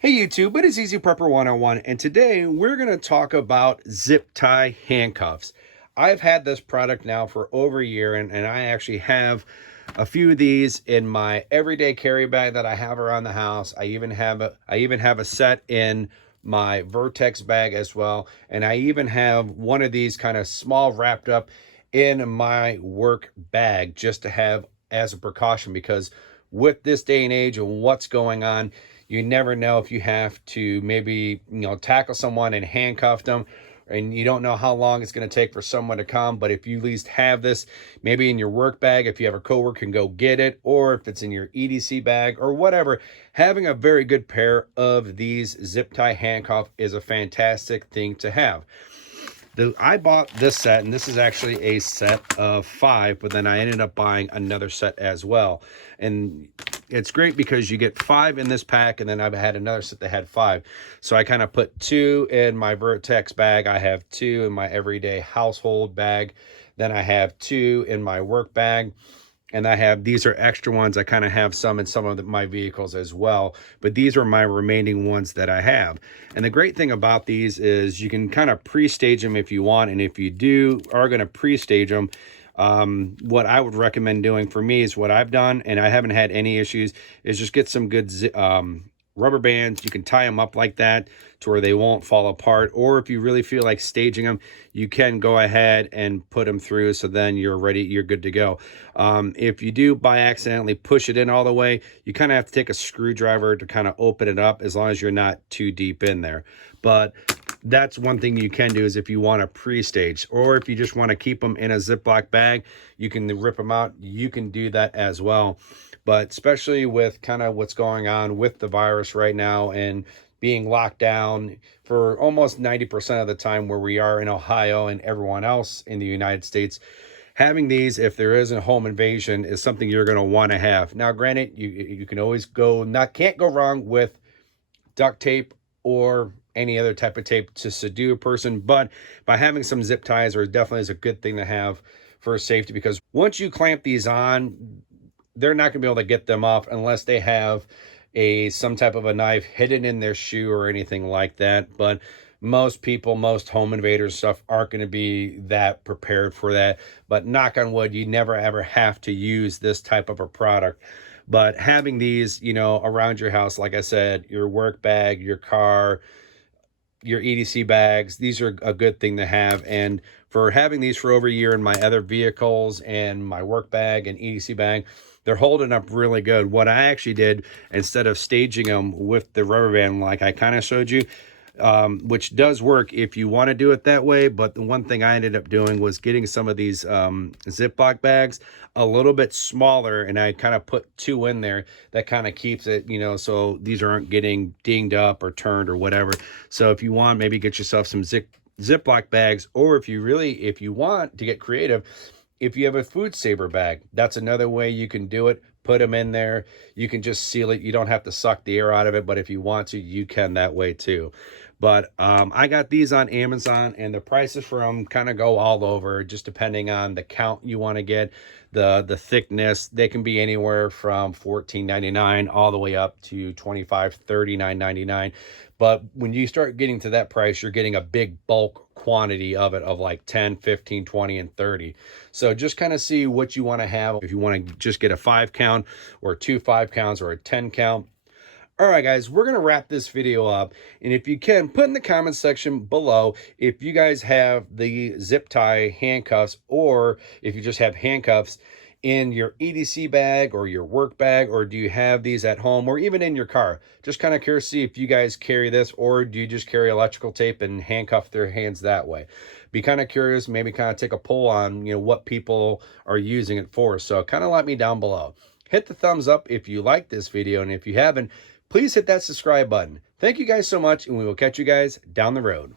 Hey YouTube, it is Easy Prepper 101, and today we're going to talk about zip tie handcuffs. I've had this product now for over a year, and I actually have a few of these in my everyday carry bag that I have around the house. I even have a set in my Vertex bag as well, and I even have one of these kind of small wrapped up in my work bag just to have as a precaution, because with this day and age and what's going on, you never know if you have to maybe, tackle someone and handcuff them, and you don't know how long it's going to take for someone to come. But if you at least have this maybe in your work bag, if you have a coworker can go get it, or if it's in your EDC bag or whatever, having a very good pair of these zip tie handcuff is a fantastic thing to have. I bought this set, and this is actually a set of 5, but then I ended up buying another set as well. And it's great because you get 5 in this pack, and then I've had another set that had 5. So I kind of put 2 in my Vertex bag. I have 2 in my everyday household bag. Then I have 2 in my work bag. And these are extra ones. I kind of have some in some of my vehicles as well, but these are my remaining ones that I have. And the great thing about these is you can kind of pre-stage them if you want. And if you are going to pre-stage them, what I would recommend doing, for me, is what I've done, and I haven't had any issues, is just get some good rubber bands. You can tie them up like that to where they won't fall apart, or if you really feel like staging them, you can go ahead and put them through, so then you're ready, you're good to go. If you do by accidentally push it in all the way, you kind of have to take a screwdriver to kind of open it up, as long as you're not too deep in there. But that's one thing you can do, is if you want to pre-stage, or if you just want to keep them in a Ziploc bag, you can rip them out. You can do that as well. But especially with kind of what's going on with the virus right now and being locked down for almost 90% of the time where we are in Ohio and everyone else in the United States, having these, if there is a home invasion, is something you're going to want to have. Now, granted, you can always can't go wrong with duct tape or any other type of tape to subdue a person, but by having some zip ties definitely is a good thing to have for safety, because once you clamp these on, they're not going to be able to get them off unless they have some type of a knife hidden in their shoe or anything like that. But most people, most home invaders stuff, aren't going to be that prepared for that. But knock on wood, you never ever have to use this type of a product. But having these, around your house, like I said, your work bag, your car, your EDC bags, these are a good thing to have. And for having these for over a year in my other vehicles and my work bag and EDC bag, they're holding up really good. What I actually did, instead of staging them with the rubber band like I kind of showed you, which does work if you want to do it that way, but the one thing I ended up doing was getting some of these Ziploc bags a little bit smaller, and I kind of put 2 in there. That kind of keeps it, so these aren't getting dinged up or turned or whatever. So if you want, maybe get yourself some Ziploc bags, or if you want to get creative, if you have a food saver bag, that's another way you can do it. Put them in there. You can just seal it. You don't have to suck the air out of it, but if you want to, you can that way too. But I got these on Amazon, and the prices for them kind of go all over, just depending on the count you want to get, the thickness. They can be anywhere from $14.99 all the way up to $25, $39.99. But when you start getting to that price, you're getting a big bulk quantity of it, of like 10, 15, 20, and 30. So just kind of see what you want to have. If you want to just get a 5 count, or 2 5 counts, or a 10 count. All right, guys, we're going to wrap this video up. And if you can, put in the comments section below if you guys have the zip tie handcuffs, or if you just have handcuffs in your EDC bag or your work bag, or do you have these at home or even in your car? Just kind of curious to see if you guys carry this, or do you just carry electrical tape and handcuff their hands that way? Be kind of curious, maybe kind of take a poll on, what people are using it for. So kind of let me down below. Hit the thumbs up if you like this video, and if you haven't, please hit that subscribe button. Thank you guys so much, and we will catch you guys down the road.